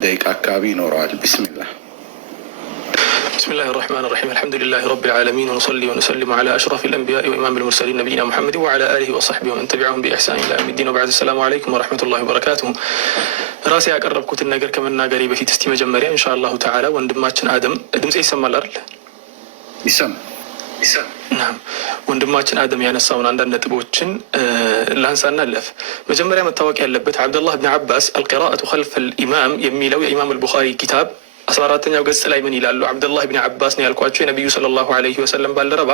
دقيقة አካባቢ ይኖረዋል። ቢስሚላህ بسم الله الرحمن الرحيم الحمد لله رب العالمين ونصلي ونسلم على أشرف الأنبياء وإمام المرسلين نبينا محمد وعلى آله وصحبه ومن تبعهم بإحسان إلى يوم الدين وبعد السلام عليكم ورحمة الله وبركاته راسي ያቀረብኩትን ነገር ከመናገሬ በፊት እስቲ መጀመሪያ ኢንሻአላሁ ተዓላ ወንድማችን አደም ድምጽ ይሰማል አይደል? ይሰማል። ናም ወንድማችን አደም ያነሳውን አንዳንድ ነጥቦችን ላንሳና አለፍ። መጀመሪያ መታወቅ ያለበት አብዱላህ ብን አባስ አልቂራአቱ ኸልፈ አልኢማም የሚለው የኢማም አልቡኻሪ ኪታብ 14ኛው ገጽ ላይ ምን ይላሉ? አብዱላህ ብን አባስ ነው ያልኳቸው የነቢዩ ሰለላሁ ዐለይሂ ወሰለም ባልደረባ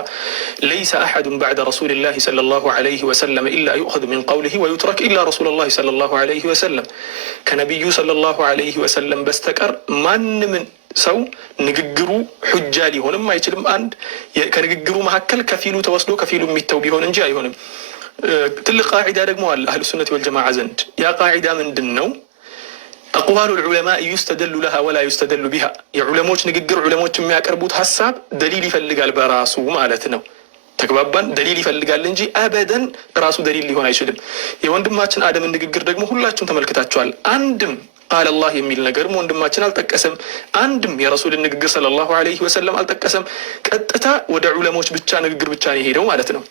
ለይሰ አሐዱን በዕደ ረሱሊላሂ ሰለላሁ ዐለይሂ ወሰለም ኢላ ዩእኸዙ ሚን ቀውሊሂ ወዩትረክ ኢላ ረሱለላሂ ሰለላሁ ዐለይሂ ወሰለም ከነቢዩ ሰለላሁ ዐለይሂ ወሰለም በስተቀር ማንም ሰው ንግግሩ ሑጃ ሊሆንም አይችልም። አንድ ከንግግሩ መካከል ከፊሉ ተወስዶ ከፊሉ የሚተው ቢሆን እንጂ አይሆንም። ትልቅ ቃዒዳ ደግሞ አለ አህሉ ሱነት ወልጀማዓ ዘንድ። ያ ቃዒዳ ምንድን ነው? አቅዋሉ ልዑለማ ዩስተደሉ ለሃ ወላ ዩስተደሉ ቢሃ። የዑለሞች ንግግር ዑለሞች የሚያቀርቡት ሀሳብ ደሊል ይፈልጋል በራሱ ማለት ነው። ተግባባን? ደሊል ይፈልጋል እንጂ አበደን ራሱ ደሊል ሊሆን አይችልም። የወንድማችን አደምን ንግግር ደግሞ ሁላችሁም ተመልክታችኋል። አንድም ቃል አላህ የሚል ነገርም ወንድማችን አልጠቀሰም። አንድም የረሱልን ንግግር ሰለላሁ ዐለይሂ ወሰለም አልጠቀሰም። ቀጥታ ወደ ዑለሞች ብቻ ንግግር ብቻ ነው የሄደው ማለት ነው።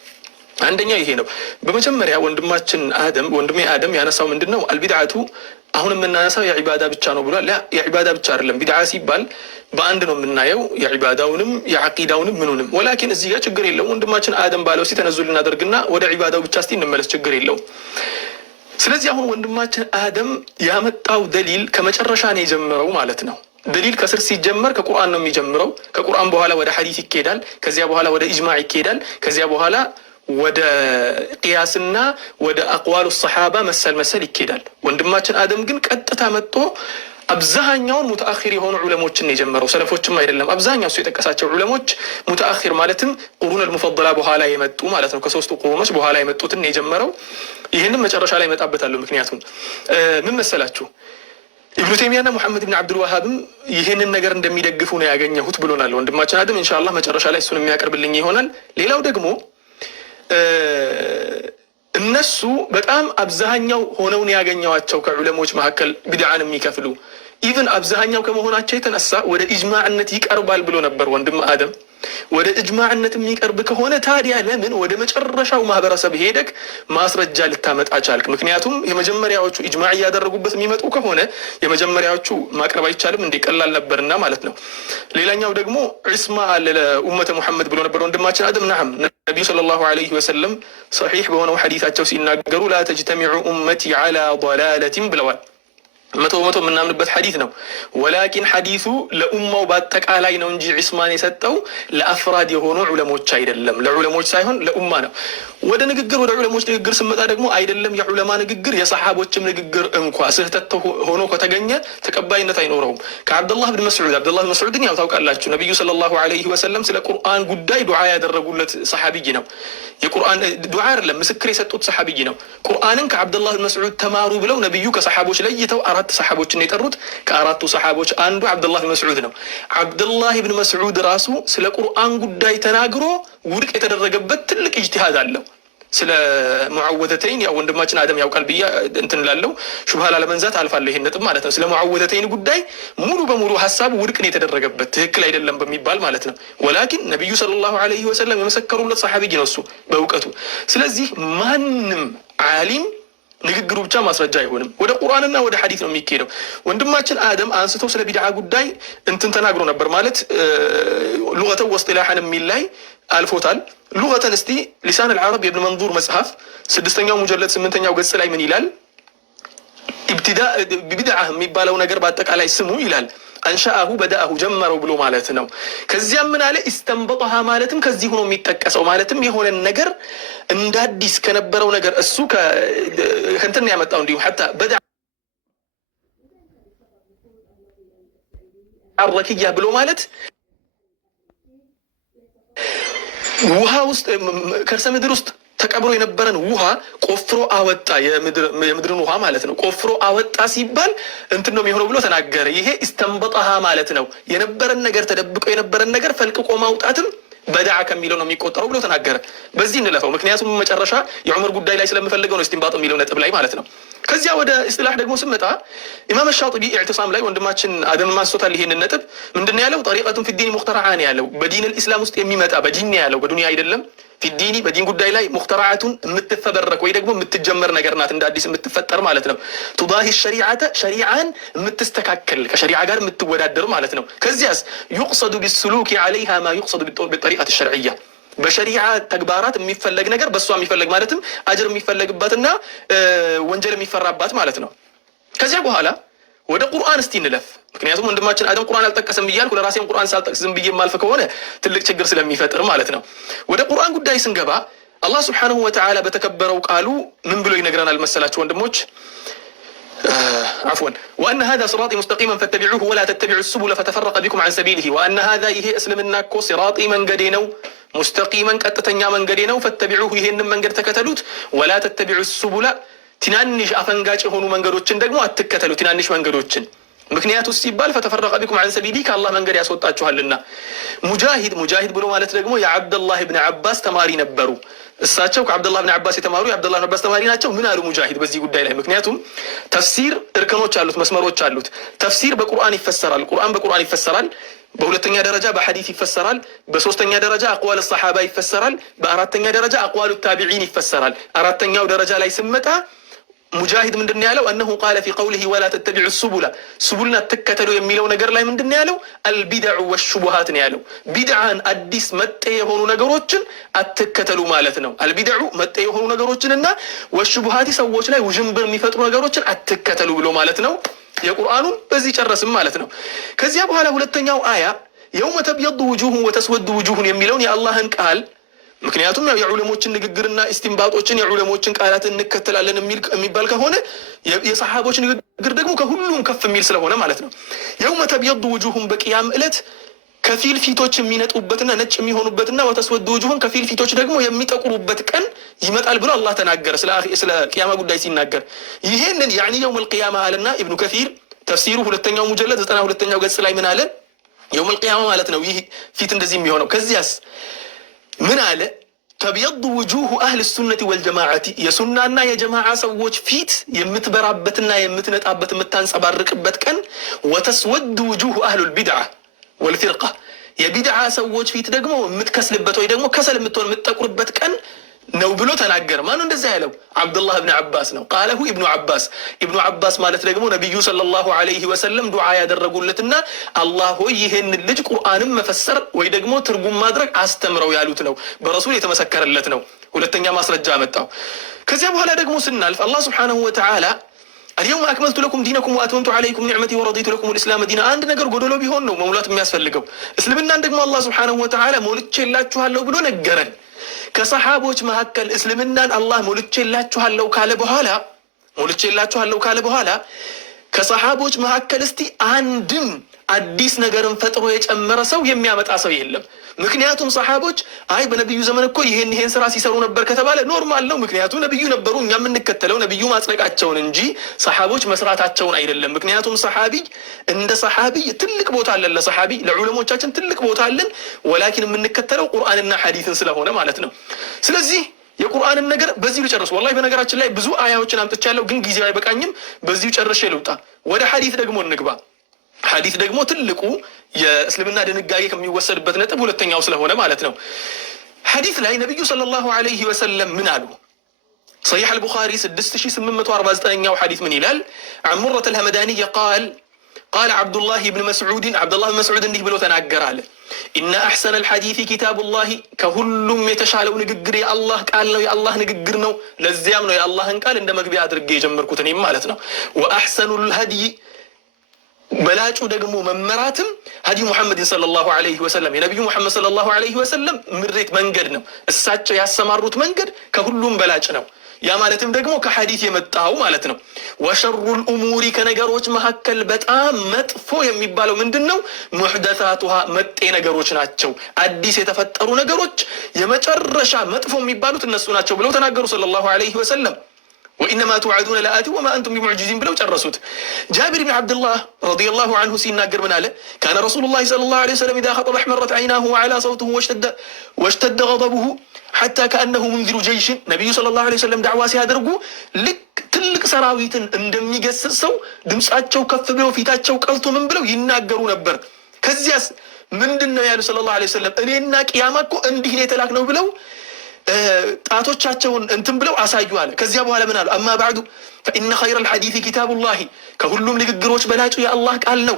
አንደኛ ይሄ ነው። በመጀመሪያ ወንድማችን አደም ወንድሜ አደም ያነሳው ምንድን ነው? አልቢድዓቱ አሁን የምናነሳው የዒባዳ ብቻ ነው ብሏል። የዒባዳ ብቻ አይደለም። ቢድዓ ሲባል በአንድ ነው የምናየው፣ የዒባዳውንም የዓቂዳውንም ምኑንም። ወላኪን እዚህ ጋር ችግር የለውም። ወንድማችን አደም ባለው ሲተነዙል እናደርግና ወደ ዒባዳው ብቻ እስቲ እንመለስ፣ ችግር የለውም። ስለዚህ አሁን ወንድማችን አደም ያመጣው ደሊል ከመጨረሻ ነው የጀመረው ማለት ነው። ደሊል ከስር ሲጀመር ከቁርአን ነው የሚጀምረው። ከቁርአን በኋላ ወደ ሐዲስ ይኬዳል። ከዚያ በኋላ ወደ ኢጅማዕ ይኬዳል። ከዚያ በኋላ ወደ ቅያስና ወደ አቅዋሉ ሰሓባ መሰል ይኬዳል። ወንድማችን አደም ግን ቀጥታ መጥቶ አብዛኛውን ሙተአኺር የሆኑ ዑለሞችን የጀመረው ሰለፎችም አይደለም። አብዛኛው እሱ የጠቀሳቸው ዑለሞች ሙተአኺር ማለትም ቁሩን አልሙፈደላ በኋላ የመጡ ማለት ነው። ከሶስቱ ቁሩኖች በኋላ የመጡትን የጀመረው። ይህንም መጨረሻ ላይ እመጣበታለሁ። ምክንያቱም ምን መሰላችሁ? ኢብኑ ተይሚያና ሙሐመድ ብን አብዱል ወሃብም ይህንን ነገር እንደሚደግፉ ነው ያገኘሁት ብሎናል ወንድማችን አደም። ኢንሻአላህ መጨረሻ ላይ እሱን የሚያቀርብልኝ ይሆናል። ሌላው ደግሞ እነሱ በጣም አብዛኛው ሆነውን ያገኘዋቸው ከዑለሞች መካከል ቢድዓን የሚከፍሉ ኢቭን አብዛኛው ከመሆናቸው የተነሳ ወደ ኢጅማዕነት ይቀርባል ብሎ ነበር ወንድም አደም። ወደ ኢጅማዕነት የሚቀርብ ከሆነ ታዲያ ለምን ወደ መጨረሻው ማህበረሰብ ሄደክ ማስረጃ ልታመጣ ቻልክ? ምክንያቱም የመጀመሪያዎቹ ኢጅማዕ እያደረጉበት የሚመጡ ከሆነ የመጀመሪያዎቹ ማቅረብ አይቻልም እንዴ? ቀላል ነበርና ማለት ነው። ሌላኛው ደግሞ ዒስማ አለ ለኡመተ ሙሐመድ ብሎ ነበር ወንድማችን አደም። ነዓም ነቢዩ ሰለላሁ ዐለይሂ ወሰለም ሰሒሕ በሆነው ሐዲታቸው ሲናገሩ ላ ተጅተሚዑ ኡመቲ ዐላ ضላለቲን ብለዋል። መቶ የምናምንበት ሐዲስ ነው። ወላኪን ሐዲሱ ለኡማው በአጠቃላይ ነው እንጂ ዒስማን የሰጠው ለአፍራድ የሆኑ ዑለሞች አይደለም። ለዑለሞች ሳይሆን ለኡማ ነው። ወደ ዑለሞች ንግግር ስመጣ ደግሞ አይደለም የዑለማ ንግግር የሰሓቦችም ንግግር እንኳ ስህተት ሆኖ ከተገኘ ተቀባይነት አይኖረውም። ከአብዱላህ ብን መስዑድን ያው ታውቃላችሁ። ነቢዩ ሰለላሁ ዐለይሂ ወሰለም ስለ ቁርአን ጉዳይ ዱዓ ያደረጉለት ሰሓቢይ ነው። የቁርአን ዱዓ አይደለም ምስክር የሰጡት ሰሓቢይ ነው። ቁርአንን ከአብዱላህ ብን መስዑድ ተማሩ ብለው ነቢዩ ከሰሓቦች ለይተው አራት ሰሓቦችን የጠሩት። ከአራቱ ሰሓቦች አንዱ አብዱላህ ብን መስዑድ ነው። አብዱላህ ብን መስዑድ ራሱ ስለ ቁርአን ጉዳይ ተናግሮ ውድቅ የተደረገበት ትልቅ ኢጅቲሃድ አለው። ስለ ሙዓወዘተይን ያው ወንድማችን አደም ያውቃል ብዬ እንትን ላለው ሹብሃ ላለመንዛት አልፋለሁ ይሄን ነጥብ ማለት ነው። ስለ ሙዓወዘተይን ጉዳይ ሙሉ በሙሉ ሀሳቡ ውድቅ ነው የተደረገበት ትክክል አይደለም በሚባል ማለት ነው። ወላኪን ነቢዩ ሰለላሁ ዐለይሂ ወሰለም የመሰከሩለት ሰሓቢይ ነው እሱ በእውቀቱ። ስለዚህ ማንም ዓሊም ንግግሩ ብቻ ማስረጃ አይሆንም። ወደ ቁርአንና ወደ ሐዲስ ነው የሚካሄደው። ወንድማችን አደም አንስቶ ስለ ቢድዓ ጉዳይ እንትን ተናግሮ ነበር ማለት ሉገተን ወስጢላሐን የሚል ላይ አልፎታል። ሉገተን እስቲ ሊሳን አልዓረብ የኢብኑ መንዙር መጽሐፍ 6ኛው ሙጀለድ 8ኛው ገጽ ላይ ምን ይላል? ኢብቲዳእ ቢድዓ የሚባለው ነገር በአጠቃላይ ስሙ ይላል አንሻአሁ በዳአሁ ጀመረው ብሎ ማለት ነው። ከዚያም ምን አለ? ኢስተንበጠሃ ማለትም ከዚህ ሆኖ የሚጠቀሰው ማለትም የሆነ ነገር እንደ አዲስ ከነበረው ነገር እሱ ከእንትን ያመጣው እንዲሁ ሐታ በዳዕ አረክያ ብሎ ማለት ውሃ ውስጥ ከርሰ ምድር ውስጥ ተቀብሮ የነበረን ውሃ ቆፍሮ አወጣ። የምድርን ውሃ ማለት ነው። ቆፍሮ አወጣ ሲባል እንትን ነው የሚሆነው ብሎ ተናገረ። ይሄ ኢስተንበጠሃ ማለት ነው። የነበረን ነገር ተደብቆ የነበረን ነገር ፈልቅቆ ማውጣትም በዳዓ ከሚለው ነው የሚቆጠረው ብሎ ተናገረ። በዚህ እንለፈው፣ ምክንያቱም መጨረሻ የዑመር ጉዳይ ላይ ስለምፈልገው ነው ኢስቲንባጥ የሚለው ነጥብ ላይ ማለት ነው። ከዚያ ወደ ኢስጢላህ ደግሞ ስመጣ ኢማም ሻጢቢ ኢዕቲሳም ላይ ወንድማችን አደም ማንሶታል ይሄንን ነጥብ። ምንድን ነው ያለው? ጠሪቀቱን ፊዲን ሙኽተረዓን ያለው በዲን ልእስላም ውስጥ የሚመጣ በዲን ያለው በዱንያ አይደለም። ፊዲኒ በዲን ጉዳይ ላይ ሙኽተረዓቱን የምትፈበረክ ወይ ደግሞ የምትጀመር ነገር ናት፣ እንደ አዲስ የምትፈጠር ማለት ነው። ቱዳሂ ሸሪዓተ ሸሪዓን የምትስተካከል ከሸሪዓ ጋር የምትወዳደር ማለት ነው። ከዚያስ ዩቅሰዱ ቢስሉኪ ዐለይሃ ማ ዩቅሰዱ ቢጠሪቀት ሸርዕያ በሸሪዓ ተግባራት የሚፈለግ ነገር በእሷ የሚፈለግ ማለትም አጅር የሚፈለግባትና ወንጀል የሚፈራባት ማለት ነው። ከዚያ በኋላ ወደ ቁርአን እስቲ እንለፍ። ምክንያቱም ወንድማችን አደም ቁርአን አልጠቀሰም እያልኩ ለራሴም ቁርአን ሳልጠቅስ ዝም ብዬ የማልፍ ከሆነ ትልቅ ችግር ስለሚፈጥር ማለት ነው። ወደ ቁርአን ጉዳይ ስንገባ አላህ ሱብሓነሁ ወተዓላ በተከበረው ቃሉ ምን ብሎ ይነግረናል መሰላችሁ ወንድሞች? عفوا وأن هذا صراطي مستقيما فاتبعوه ولا تتبعوا السبل فتفرق بكم عن سبيله وأن هذا ይሄ እስልምና እኮ صراطي መንገዴ ነው ሙስተቂመን ቀጥተኛ መንገዴ ነው ፈተቢዑሁ ይሄንን መንገድ ተከተሉት ወላ ተተቢዑ السبل ትናንሽ አፈንጋጭ የሆኑ መንገዶችን ደግሞ አትከተሉ ትናንሽ መንገዶችን ምክንያቱ ሲባል ፈተፈረቀ ቢኩም عن سبيله ከአላህ መንገድ ያስወጣችኋልና ሙጃሂድ ብሎ ማለት ደግሞ የአብዱላህ ኢብኑ አባስ ተማሪ ነበሩ። እሳቸው ከአብዱላህ ኢብኑ አባስ የተማሩ የአብዱላህ ኢብኑ አባስ ተማሪ ናቸው። ምን አሉ ሙጃሂድ በዚህ ጉዳይ ላይ? ምክንያቱም ተፍሲር እርከኖች አሉት፣ መስመሮች አሉት። ተፍሲር በቁርአን ይፈሰራል፣ ቁርአን በቁርአን ይፈሰራል። በሁለተኛ ደረጃ በሐዲስ ይፈሰራል። በሶስተኛ ደረጃ አቅዋል ሰሐባ ይፈሰራል። በአራተኛ ደረጃ አቅዋሉ ታቢዒን ይፈሰራል። አራተኛው ደረጃ ላይ ስመጣ ሙጃሂድ ምንድን ነው ያለው? እነሁ ቃለ ፊ ቀውሊሂ ወላ ተተቢዑ ሱቡላ ሱቡልን አትከተሉ የሚለው ነገር ላይ ምንድን ነው ያለው? አልቢድዑ ወሹቡሃት ነው ያለው። ቢድዓን አዲስ መጤ የሆኑ ነገሮችን አትከተሉ ማለት ነው። አልቢድዑ መጤ የሆኑ ነገሮችንና ወሹቡሃት ሰዎች ላይ ውዥንብር የሚፈጥሩ ነገሮችን አትከተሉ ብሎ ማለት ነው። የቁርአኑን በዚህ ጨረስም ማለት ነው። ከዚያ በኋላ ሁለተኛው አያ የውመ ተብየዱ ውጁሁን ወተስወዱ ውጁሁን የሚለውን የአላህን ቃል ምክንያቱም ያው የዑለሞችን ንግግርና ኢስቲንባጦችን የዑለሞችን ቃላትን እንከተላለን የሚባል ከሆነ የሰሃቦች ንግግር ደግሞ ከሁሉም ከፍ የሚል ስለሆነ ማለት ነው። የውመ ተብየዱ ውጁሁን በቂያም ዕለት ከፊል ፊቶች የሚነጡበትና ነጭ የሚሆኑበትና ወተስወዱ ውጁሁን ከፊል ፊቶች ደግሞ የሚጠቁሩበት ቀን ይመጣል ብሎ አላህ ተናገረ ስለ ቂያማ ጉዳይ ሲናገር። ይሄንን ያኒ የውመል ቂያማ አለና ኢብኑ ከሲር ተፍሲሩ ሁለተኛው ሙጀለድ 92ኛው ገጽ ላይ ምን አለ? የውመል ቂያማ ማለት ነው ይህ ፊት እንደዚህ የሚሆነው። ከዚያስ ምን አለ? ተብየዱ ውጁሁ አህል ሱነቲ ወልጀማዓቲ የሱናና የጀማዓ ሰዎች ፊት የምትበራበትና የምትነጣበት የምታንጸባርቅበት ቀን፣ ወተስወዱ ውጁሁ አህሉል ቢድዓ ወልፊርቃ የቢድዓ ሰዎች ፊት ደግሞ የምትከስልበት ወይ ደግሞ ከሰል የምትሆን የምትጠቁርበት ቀን ነው ብሎ ተናገረ። ማነው እንደዛ ያለው? አብዱላህ ኢብኑ አባስ ነው። ቃለሁ ኢብኑ አባስ። ኢብኑ አባስ ማለት ደግሞ ነቢዩ ሰለላሁ ዐለይሂ ወሰለም ዱዓ ያደረጉለትና አላህ ሆይ ይሄን ልጅ ቁርአንን መፈሰር ወይ ደግሞ ትርጉም ማድረግ አስተምረው ያሉት ነው። በረሱል የተመሰከረለት ነው። ሁለተኛ ማስረጃ አመጣው። ከዚያ በኋላ ደግሞ ስናልፍ አላህ ሱብሓነሁ ወተዓላ አልየውም አክመልቱ ለኩም ዲነኩም ወአትመምቱ ዐለይኩም ኒዕመቲ ወረዲቱ ለኩም ልእስላም ዲና። አንድ ነገር ጎደሎ ቢሆን ነው መሙላት የሚያስፈልገው። እስልምናን ደግሞ አላህ ሱብሓነሁ ወተዓላ ሞልቼላችኋለሁ ብሎ ነገረን። ከሰሓቦች መካከል እስልምናን አላህ ሞልቼላችኋለሁ ካለ በኋላ ከሰሓቦች መካከል እስቲ አንድም አዲስ ነገርን ፈጥሮ የጨመረ ሰው የሚያመጣ ሰው የለም። ምክንያቱም ሰሓቦች አይ በነቢዩ ዘመን እኮ ይሄን ስራ ሲሰሩ ነበር ከተባለ ኖርማል ነው። ምክንያቱም ነቢዩ ነበሩ፣ እኛ የምንከተለው ነቢዩ ማጽደቃቸውን እንጂ ሰሓቦች መስራታቸውን አይደለም። ምክንያቱም ሰሓቢይ እንደ ሰሓቢይ ትልቅ ቦታ አለን፣ ለሰሓቢይ ለዑለሞቻችን ትልቅ ቦታ አለን። ወላኪን የምንከተለው ቁርአንና ሐዲስን ስለሆነ ማለት ነው። ስለዚህ የቁርአንን ነገር በዚሁ ልጨርስ። ወላሂ በነገራችን ላይ ብዙ አያዎችን አምጥቻለሁ፣ ግን ጊዜው አይበቃኝም። በዚሁ ጨርሼ ልውጣ። ወደ ሐዲስ ደግሞ እንግባ። ሐዲስ ደግሞ ትልቁ የእስልምና ድንጋጌ ከሚወሰድበት ነጥብ ሁለተኛው ስለሆነ ማለት ነው። ሐዲስ ላይ ነቢዩ ሰለላሁ ዐለይሂ ወሰለም ምን አሉ? ሰሒሕ አልቡኻሪ 6849ኛው ሐዲስ ምን ይላል? ዐን ሙረተ አልሀመዳንይ ቃለ ዐብዱላህ ብን መስዑድ እንዲህ ብሎ ተናገረ አለ። ኢነ አሕሰነ አልሐዲስ ኪታቡላሂ ከሁሉም የተሻለው ንግግር የአላህ ቃል ነው፣ የአላህ ንግግር ነው። ለዚያም ነው የአላህን ቃል እንደ መግቢያ አድርጌ የጀመርኩት እኔም ማለት ነው። ወአሕሰኑል ሀድይ በላጩ ደግሞ መመራትም ሀዲ ሙሐመድን ሰለላሁ ዐለይሂ ወሰለም የነቢዩ ሙሐመድ ሰለላሁ ዐለይሂ ወሰለም ምሬት መንገድ ነው። እሳቸው ያሰማሩት መንገድ ከሁሉም በላጭ ነው። ያ ማለትም ደግሞ ከሐዲስ የመጣው ማለት ነው። ወሸሩል ኡሙሪ ከነገሮች መካከል በጣም መጥፎ የሚባለው ምንድን ነው? ሙሕደሳቱሃ መጤ ነገሮች ናቸው። አዲስ የተፈጠሩ ነገሮች የመጨረሻ መጥፎ የሚባሉት እነሱ ናቸው ብለው ተናገሩ ሰለላሁ ዐለይሂ ወሰለም። ወኢነማ ቱዓዱነ ለአቲ ወማ አንቱም ቢሙዕጂዚን ብለው ጨረሱት። ጃቢር ብን ዓብድላህ ረዲየላሁ አንሁ ሲናገር ምን አለ? ካነ ረሱሉላሂ ሰለላሁ ዐለይሂ ወሰለም ኢዛ ኸጠበ አሕመረት ዐይናሁ ወዐላ ሰውቱሁ ወሽተደ ገደቡሁ ሐታ ከአነሁ ሙንዚሩ ጀይሽን። ነቢዩ ሰለላሁ ዐለይሂ ወሰለም ዳዕዋ ሲያደርጉ ልክ ትልቅ ሰራዊትን እንደሚገስጽ ሰው ድምፃቸው ከፍ ብለው ፊታቸው ቀልቶ ምን ብለው ይናገሩ ነበር። ከዚያስ ምንድን ነው ያሉ ሰለላሁ ዐለይሂ ወሰለም? እኔና ቅያማ እኮ እንዲህ ነው የተላክነው ብለው ጣቶቻቸውን እንትን ብለው አሳዩ አለ። ከዚያ በኋላ ምን አሉ? አማ ባዕዱ ፈኢነ ኸይረል ሐዲሲ ኪታቡላሂ፣ ከሁሉም ንግግሮች በላጩ የአላህ ቃል ነው።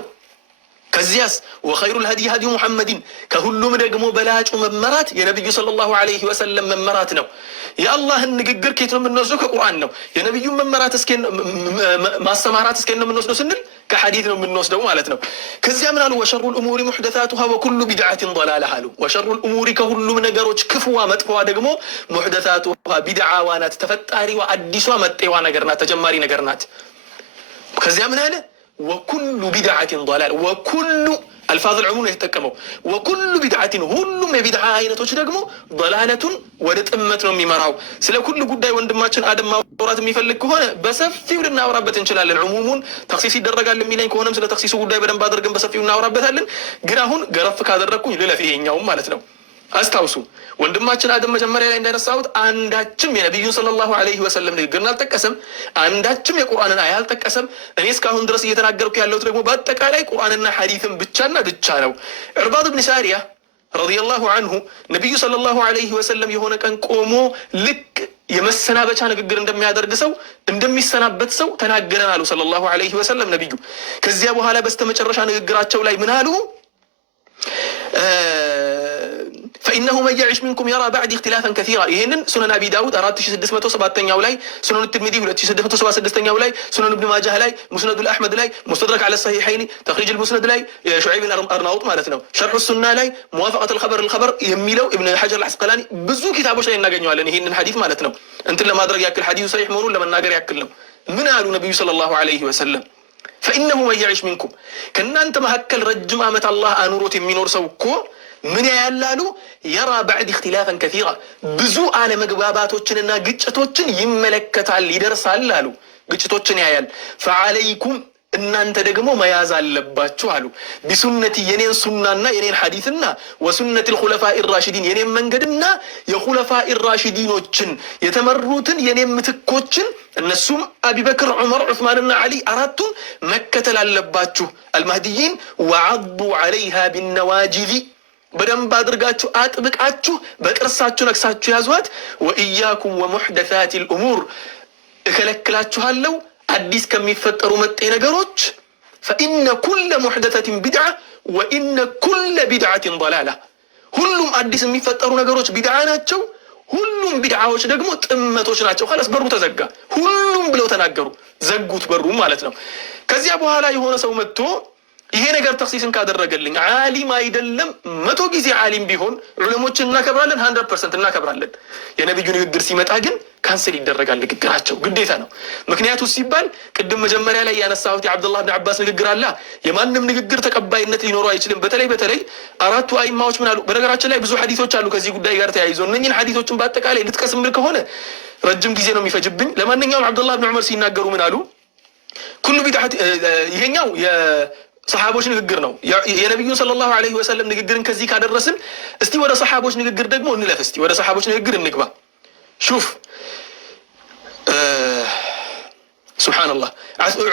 ከዚያስ ወኸይሩል ሀዲይ ሀዲዩ ሙሐመድን፣ ከሁሉም ደግሞ በላጩ መመራት የነቢዩ ሰለላሁ ዐለይሂ ወሰለም መመራት ነው። የአላህን ንግግር ከየት ነው የምንወስደው? ከቁርአን ነው። የነቢዩን መመራት ማሰማራት እስከ ነው የምንወስደው ስንል ከሐዲት ነው የምንወስደው ማለት ነው። ከዚያ ምን አሉ? ወሸሩል ኡሙሪ ሙሕደሳቱሃ ወኩሉ ቢድዓትን ضላላህ አሉ። ወሸሩል ኡሙሪ፣ ከሁሉም ነገሮች ክፉዋ መጥፎዋ ደግሞ ሙሕደሳቱሃ ቢድዓዋ ናት፣ ተፈጣሪዋ አዲሷ መጤዋ ነገር ናት፣ ተጀማሪ ነገር ናት። ከዚያ ምን አለ? ወኩሉ ቢድዓትን ضላል፣ ወኩሉ አልፋዝ ልዑሙም ነው የተጠቀመው። ወኩሉ ቢድዓትን፣ ሁሉም የቢድዓ አይነቶች ደግሞ ضላለቱን ወደ ጥመት ነው የሚመራው። ስለ ኩሉ ጉዳይ ወንድማችን አደም ማውራት የሚፈልግ ከሆነ በሰፊው ልናወራበት እንችላለን። ዑሙሙን ተክሲስ ይደረጋል የሚለኝ ከሆነም ስለ ተክሲሱ ጉዳይ በደንብ አድርገን በሰፊው እናወራበታለን። ግን አሁን ገረፍ ካደረግኩኝ ልለፍ ይሄኛውም ማለት ነው። አስታውሱ ወንድማችን አደም መጀመሪያ ላይ እንዳነሳሁት አንዳችም የነቢዩን ሰለላሁ ዐለይሂ ወሰለም ንግግርን አልጠቀሰም። አንዳችም የቁርአንን አያ አልጠቀሰም። እኔ እስካሁን ድረስ እየተናገርኩ ያለሁት ደግሞ በአጠቃላይ ቁርአንና ሐዲትን ብቻና ብቻ ነው። ዕርባድ ብን ሳሪያ ረዲየላሁ አንሁ ነቢዩ ሰለላሁ ዐለይሂ ወሰለም የሆነ ቀን ቆሞ ልክ የመሰናበቻ ንግግር እንደሚያደርግ ሰው እንደሚሰናበት ሰው ተናገረን አሉ ሰለላሁ ዐለይሂ ወሰለም ነቢዩ። ከዚያ በኋላ በስተመጨረሻ ንግግራቸው ላይ ምን አሉ? ፈኢነሁ መን የዕሽ ሚንኩም የራ ባዕድ እክትላፈን ከሲራ። ይህንን ሱነን አቢ ዳውድ 4607ኛው ላይ፣ ሱነን ትርሚዚ 2676ኛው ላይ፣ ሱነን እብን ማጃህ ላይ፣ ሙስነዱ አሕመድ ላይ፣ ሙስተድረክ ዐለ ሰሒሐይኒ፣ ተኽሪጅ ልሙስነድ ላይ፣ ሹዐይብ አርናውጥ ማለት ነው፣ ሸርሑ ሱና ላይ፣ ሙዋፈቀት ልኸበር የሚለው እብን ሐጀር አልዐስቀላኒ ብዙ ኪታቦች ላይ እናገኘዋለን። ይህንን ሐዲስ ማለት ነው እንትን ለማድረግ ያክል ሐዲሱ ሰሒሕ መሆኑን ለመናገር ያክል ነው። ምን አሉ ነቢዩ ሰለላሁ ዐለይሂ ወሰለም? ፈኢነሁ መን የዕሽ ሚንኩም፣ ከእናንተ መካከል ረጅም ዓመት አላህ አኑሮት የሚኖር ሰው እኮ ምን ያያላሉ? የራ ባዕድ እክትላፈን ከሲራ፣ ብዙ አለመግባባቶችንና ግጭቶችን ይመለከታል ይደርሳል አሉ። ግጭቶችን ያያል። ፈዐለይኩም፣ እናንተ ደግሞ መያዝ አለባችሁ አሉ። ቢሱነቲ፣ የኔን ሱናና የኔን ሐዲስና ወሱነት ልኹለፋኢ ራሽዲን፣ የኔን መንገድና የኹለፋኢ ራሽዲኖችን የተመሩትን የኔን ምትኮችን እነሱም አቢበክር፣ ዑመር፣ ዑስማንና ዓሊ አራቱን መከተል አለባችሁ። አልማህዲይን ወዐዱ ዐለይሃ ቢነዋጂዚ፣ በደንብ አድርጋችሁ አጥብቃችሁ በቅርሳችሁ ነክሳችሁ ያዟት። ወኢያኩም ወሙሕደሳት ልእሙር፣ እከለክላችኋለሁ አዲስ ከሚፈጠሩ መጤ ነገሮች። ፈኢነ ኩለ ሙሕደሰትን ቢድዓ ወኢነ ኩለ ቢድዓትን ضላላ፣ ሁሉም አዲስ የሚፈጠሩ ነገሮች ቢድዓ ናቸው፣ ሁሉም ቢድዓዎች ደግሞ ጥመቶች ናቸው። ኸላስ በሩ ተዘጋ። ሁሉም ብለው ተናገሩ፣ ዘጉት በሩም ማለት ነው። ከዚያ በኋላ የሆነ ሰው መጥቶ ይሄ ነገር ተክሲስን ካደረገልኝ ዓሊም አይደለም 100 ጊዜ ዓሊም ቢሆን ዑለሞችን እናከብራለን፣ 100% እናከብራለን። የነቢዩ ንግግር ሲመጣ ግን ካንስል ይደረጋል ንግግራቸው፣ ግዴታ ነው። ምክንያቱ ሲባል ቅድም መጀመሪያ ላይ ያነሳሁት የአብዱላህ ብን አባስ ንግግር አለ። የማንም ንግግር ተቀባይነት ሊኖረው አይችልም። በተለይ አራቱ አይማዎች ምን አሉ? በነገራችን ላይ ብዙ ሐዲሶች አሉ ከዚህ ጉዳይ ጋር ተያይዞ። እነኝን ሐዲሶችን በአጠቃላይ ልትቀስምል ከሆነ ረጅም ጊዜ ነው የሚፈጅብኝ። ለማንኛውም አብዱላህ ብን ዑመር ሲናገሩ ምን አሉ? ኩሉ ቢድዓት፣ ይሄኛው ሰሓቦች ንግግር ነው። የነቢዩን ሰለላሁ ዐለይሂ ወሰለም ንግግርን ከዚህ ካደረስን እስቲ ወደ ሰሓቦች ንግግር ደግሞ እንለፍ። እስቲ ወደ ሰሓቦች ንግግር እንግባ። ሹፍ ሱብሓነላህ።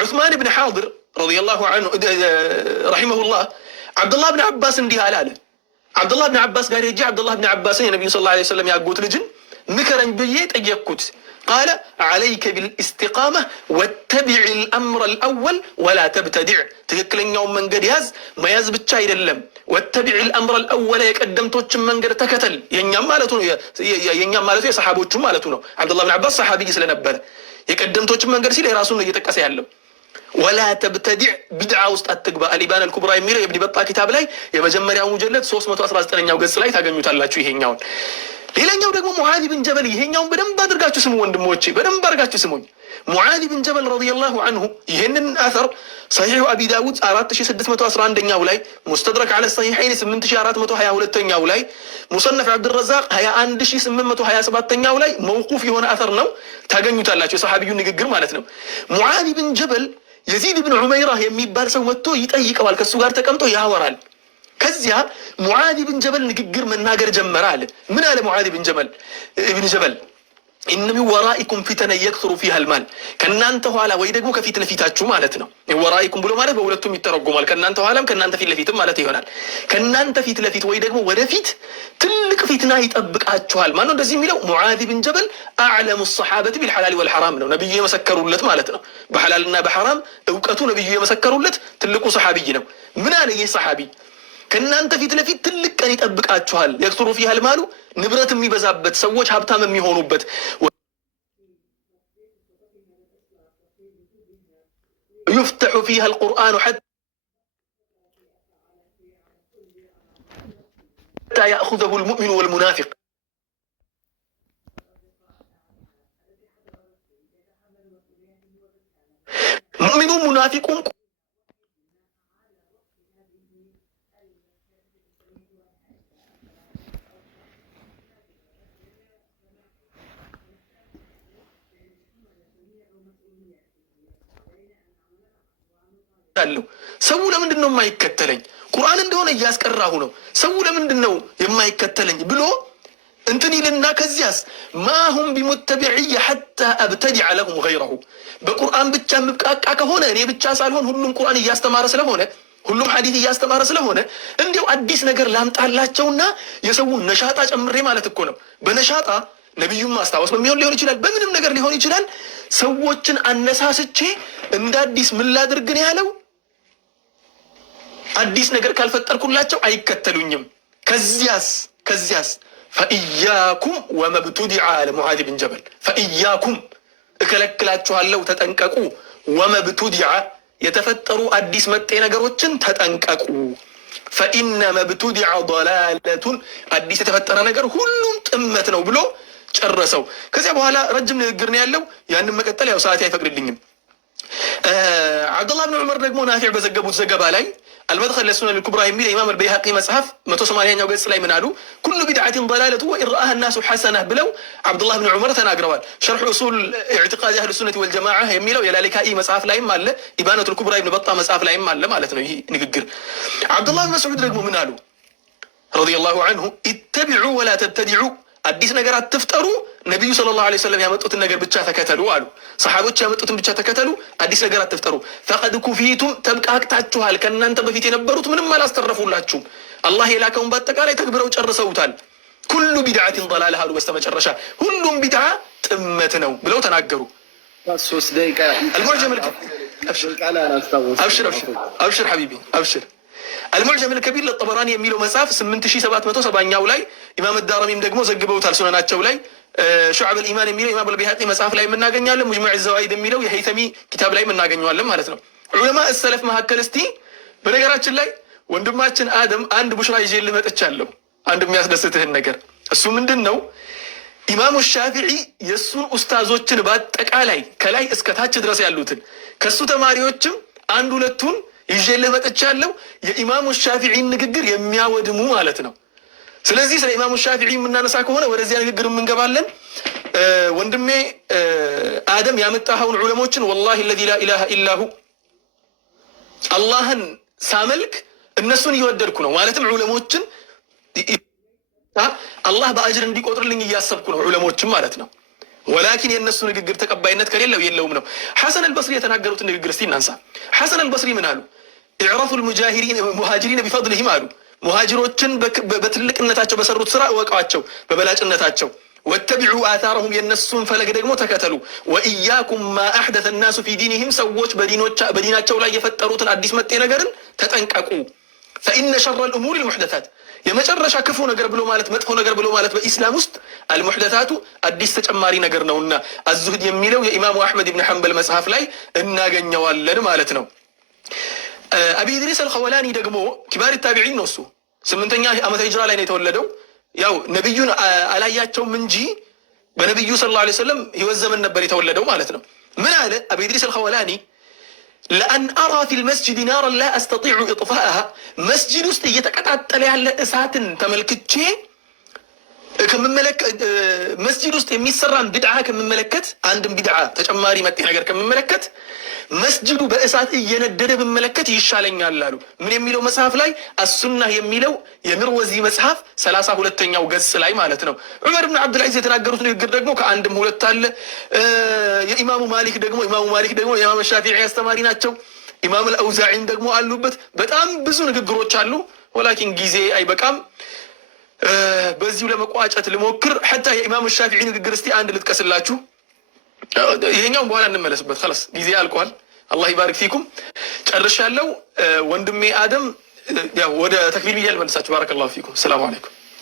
ዑስማን ብን ሓድር ረዲየላሁ ዐንሁ ረሒመሁላህ ዓብዱላህ ብን ዓባስ እንዲህ አለ። ዓብዱላህ ብን ዓባስ ጋር ሄጄ ዓብዱላህ ብን ዓባስን የነቢዩን ሰለላሁ ዐለይሂ ወሰለም ያጎት ልጅን ምከረኝ ብዬ ጠየቅኩት። ቃለ ዐለይከ ቢልእስቲቃማ ወተቢዕ ልአምረ ልአወል ወላ ተብተዲዕ፣ ትክክለኛውን መንገድ ያዝ፣ መያዝ ብቻ አይደለም። ወተቢዕ ልአምረ ልአወለ፣ የቀደምቶችን መንገድ ተከተል። የእኛም ማለቱ ነው፣ የእኛም ማለቱ የሰሓቦቹም ማለቱ ነው። ዓብዱላህ ብን ዓባስ ሰሓቢይ ስለነበረ የቀደምቶችን መንገድ ሲል የራሱን ነው እየጠቀሰ ያለው። ወላ ተብተዲዕ፣ ቢድዓ ውስጥ አትግባ። አልኢባን አልኩብራ የሚለው የኢብን በጣ ኪታብ ላይ የመጀመሪያው ሙጀለድ 319ኛው ገጽ ላይ ታገኙታላችሁ ይሄኛውን። ሌላኛው ደግሞ ሙዓዝ ብን ጀበል፣ ይሄኛውን በደንብ አድርጋችሁ ስሙ ወንድሞቼ፣ በደንብ አድርጋችሁ ስሙኝ። ሙዓዝ ብን ጀበል ረዲየላሁ አንሁ ይህንን አሰር ሰሒሑ አቢ ዳውድ 4611ኛው ላይ፣ ሙስተድረክ ዐለ ሰሒሐይን 8422ኛው ላይ፣ ሙሰነፍ ዐብድረዛቅ 21827ኛው ላይ መውቁፍ የሆነ አሰር ነው ታገኙታላችሁ። የሰሓቢዩ ንግግር ማለት ነው። ሙዓዝ ብን ጀበል የዚድ ብን ዑመይራ የሚባል ሰው መጥቶ ይጠይቀዋል። ከእሱ ጋር ተቀምጦ ያወራል። ከዚያ ሙዓዝ ብን ጀበል ንግግር መናገር ጀመረ አለ። ምን አለ ሙዓዝ ብን ጀበል? ኢነ ሚን ወራኢኩም ፊተነ የክሱሩ ፊሃ አልማል፣ ከእናንተ ኋላ ወይ ደግሞ ከፊት ለፊታችሁ ማለት ነው። ወራኢኩም ብሎ ማለት በሁለቱም ይተረጎማል። ከእናንተ ኋላም ከእናንተ ፊት ለፊትም ማለት ይሆናል። ከእናንተ ፊት ለፊት ወይ ደግሞ ወደፊት ትልቅ ፊትና ይጠብቃችኋል። ማነው እንደዚህ የሚለው? ሙዓዝ ብን ጀበል አዕለሙ ሰሓበት ቢልሐላል ወልሐራም ነው። ነቢዩ የመሰከሩለት ማለት ነው። በሐላልና በሐራም እውቀቱ ነቢዩ የመሰከሩለት ትልቁ ሰሓቢይ ነው። ምን አለ ይህ ሰሓቢ? ከእናንተ ፊት ለፊት ትልቅ ቀን ይጠብቃችኋል። የክሱሩ ፊሃ አልማሉ፣ ንብረት የሚበዛበት ሰዎች ሀብታም የሚሆኑበት፣ ዩፍተሑ ፊሃ አልቁርአኑ ሐታ ያእኹዘሁ አልሙእሚኑ ወልሙናፊቅ፣ ሙእሚኑ ሙናፊቁም አለው። ሰው ለምንድን ነው የማይከተለኝ? ቁርአን እንደሆነ እያስቀራሁ ነው። ሰው ለምንድን ነው የማይከተለኝ ብሎ እንትን ይልና ከዚያስ ማሁም ቢሙተቢዕየ ሐታ አብተዲዐ ለሁም ገይረሁ፣ በቁርአን ብቻ የምብቃቃ ከሆነ እኔ ብቻ ሳልሆን ሁሉም ቁርአን እያስተማረ ስለሆነ ሁሉም ሐዲስ እያስተማረ ስለሆነ እንዲያው አዲስ ነገር ላምጣላቸውና የሰውን ነሻጣ ጨምሬ ማለት እኮ ነው። በነሻጣ ነቢዩን ማስታወስ በሚሆን ሊሆን ይችላል፣ በምንም ነገር ሊሆን ይችላል። ሰዎችን አነሳስቼ እንደ አዲስ ምን ላድርግ ነው ያለው? አዲስ ነገር ካልፈጠርኩላቸው አይከተሉኝም። ከዚያስ ፈኢያኩም ወመብቱዲዐ አለ ሙዓዝ ብን ጀበል። ፈኢያኩም እከለክላችኋለሁ፣ ተጠንቀቁ። ወመብቱዲዐ የተፈጠሩ አዲስ መጤ ነገሮችን ተጠንቀቁ። ፈኢነ መብቱዲዐ ضላለቱን አዲስ የተፈጠረ ነገር ሁሉም ጥመት ነው ብሎ ጨረሰው። ከዚያ በኋላ ረጅም ንግግር ነው ያለው። ያንን መቀጠል ያው ሰዓት አይፈቅድልኝም። አብዱላህ ብን ዑመር ደግሞ ናፊዕ በዘገቡት ዘገባ ላይ አልመድኸል ለሱነን ልኩብራ የሚል የኢማም አልበይሀቂ መጽሐፍ 180ኛው ገጽ ላይ ምን አሉ? ኩሉ ቢድዓትን ضላለቱ ወኢን ረአሃ ናሱ ሐሰነህ ብለው አብዱላህ ብን ዑመር ተናግረዋል። ሸርሕ ኡሱል ኢዕቲቃድ አህል ሱነት ወልጀማዓ የሚለው የላሊካኢ መጽሐፍ ላይም አለ፣ ኢባነቱ ልኩብራ ኢብን በጣ መጽሐፍ ላይም አለ ማለት ነው ይህ ንግግር። አብዱላህ ብን መስዑድ ደግሞ ምን አሉ ረዲየላሁ ዐንሁ? ኢተቢዑ ወላ ተብተዲዑ፣ አዲስ ነገር አትፍጠሩ፣ ነቢዩ ሰለላሁ ዐለይሂ ወሰለም ያመጡትን ነገር ብቻ ተከተሉ አሉ። ሰሓቦች ያመጡትን ብቻ ተከተሉ፣ አዲስ ነገር አትፍጠሩ። ፈቀድ ኩፊቱም፣ ተብቃቅታችኋል። ከእናንተ በፊት የነበሩት ምንም አላስተረፉላችሁም። አላህ የላከውን በአጠቃላይ ተግብረው ጨርሰውታል። ኩሉ ቢድዓትን ضላላ አሉ። በስተመጨረሻ ሁሉም ቢድዓ ጥመት ነው ብለው ተናገሩ። አብሽር ሐቢቢ አብሽር። አልሙዕጀም አልከቢር ለጠበራኒ የሚለው መጽሐፍ 8770ኛው ላይ ኢማም አዳረሚም ደግሞ ዘግበውታል ሱነናቸው ላይ። ሹዐብ አልኢማን የሚለው ኢማም አልበይሀቂ መጽሐፍ ላይ የምናገኛለን። ሙጅመዕ ዘዋኢድ የሚለው የሀይተሚ ኪታብ ላይ የምናገኘዋለን ማለት ነው። ዑለማ ሰለፍ መካከል እስቲ በነገራችን ላይ ወንድማችን አደም አንድ ቡሽራ ይዤልህ መጥቻለሁ። አንድ የሚያስደስትህን ነገር እሱ ምንድን ነው? ኢማሙ ሻፊዒ የእሱን ኡስታዞችን በአጠቃላይ ከላይ እስከ ታች ድረስ ያሉትን ከእሱ ተማሪዎችም አንድ ሁለቱን ይዤልህ መጥቻለሁ። የኢማሙ ሻፊዒን ንግግር የሚያወድሙ ማለት ነው። ስለዚህ ስለ ኢማሙ ሻፊዒ የምናነሳ ከሆነ ወደዚያ ንግግር የምንገባለን። ወንድሜ አደም ያመጣኸውን ዑለሞችን ወላሂ አለዚ ላ ኢላሃ ኢላሁ አላህን ሳመልክ እነሱን እየወደድኩ ነው። ማለትም ዑለሞችን አላህ በአጅር እንዲቆጥርልኝ እያሰብኩ ነው ዑለሞችን ማለት ነው። ወላኪን የእነሱ ንግግር ተቀባይነት ከሌለው የለውም ነው። ሐሰን አልበስሪ የተናገሩትን ንግግር እስቲ እናንሳ። ሐሰን አልበስሪ ምን አሉ? ኢዕረፉ ሙሃጅሪን ቢፈድሊሂም አሉ። ሙሃጅሮችን በትልቅነታቸው በሰሩት ስራ እወቋቸው በበላጭነታቸው። ወተቢዑ አታረሁም የነሱን ፈለግ ደግሞ ተከተሉ። ወኢያኩም ማ አሕደተ ናሱ ፊ ዲኒሂም ሰዎች በዲናቸው ላይ የፈጠሩትን አዲስ መጤ ነገርን ተጠንቀቁ። ፈኢነ ሸረ ልእሙር ልሙሕደታት የመጨረሻ ክፉ ነገር ብሎ ማለት መጥፎ ነገር ብሎ ማለት በኢስላም ውስጥ አልሙሕደታቱ አዲስ ተጨማሪ ነገር ነውና አዙህድ የሚለው የኢማሙ አሕመድ ብን ሐንበል መጽሐፍ ላይ እናገኘዋለን ማለት ነው። አቢ ኢድሪስ አልኸወላኒ ደግሞ ኪባር ታቢዒን ነው። እሱ 8ኛ ዓመተ ሂጅራ ላይ ነው የተወለደው። ያው ነቢዩን አላያቸውም እንጂ በነቢዩ ሰለላሁ ዐለይሂ ወሰለም ህይወት ዘመን ነበር የተወለደው ማለት ነው። ምን አለ አቡ ኢድሪስ አልኸወላኒ ለአን አራ ፊል መስጂድ ናራን ላ አስተጢዑ ኢጥፋአሃ መስጂድ ውስጥ እየተቀጣጠለ ያለ እሳትን ተመልክቼ መስጂድ ውስጥ የሚሰራን ቢድዓ ከምመለከት አንድም ቢድዓ ተጨማሪ መጤ ነገር ከምመለከት መስጂዱ በእሳት እየነደደ ብመለከት ይሻለኛል አሉ። ምን የሚለው መጽሐፍ ላይ አሱናህ የሚለው የሚርወዚ መጽሐፍ 32ኛው ገጽ ላይ ማለት ነው። ዑመር ብን አብዱልዓዚዝ የተናገሩት ንግግር ደግሞ ከአንድም ሁለት አለ። የኢማሙ ማሊክ ደግሞ የኢማም ሻፊዒ አስተማሪ ናቸው። ኢማም አልአውዛዒም ደግሞ አሉበት። በጣም ብዙ ንግግሮች አሉ። ወላኪን ጊዜ አይበቃም። በዚሁ ለመቋጨት ልሞክር። ሐታ የኢማም ሻፊዒ ንግግር እስቲ አንድ ልጥቀስላችሁ። ይሄኛውን በኋላ እንመለስበት። خلاص ጊዜ አልቋል። አላህ ይባርክ ፊኩም። ጨርሻለሁ። ወንድሜ አደም ያው ወደ ተክቢር ብያል መልሳችሁ። ባረከላሁ ፊኩም። ሰላም አለይኩም።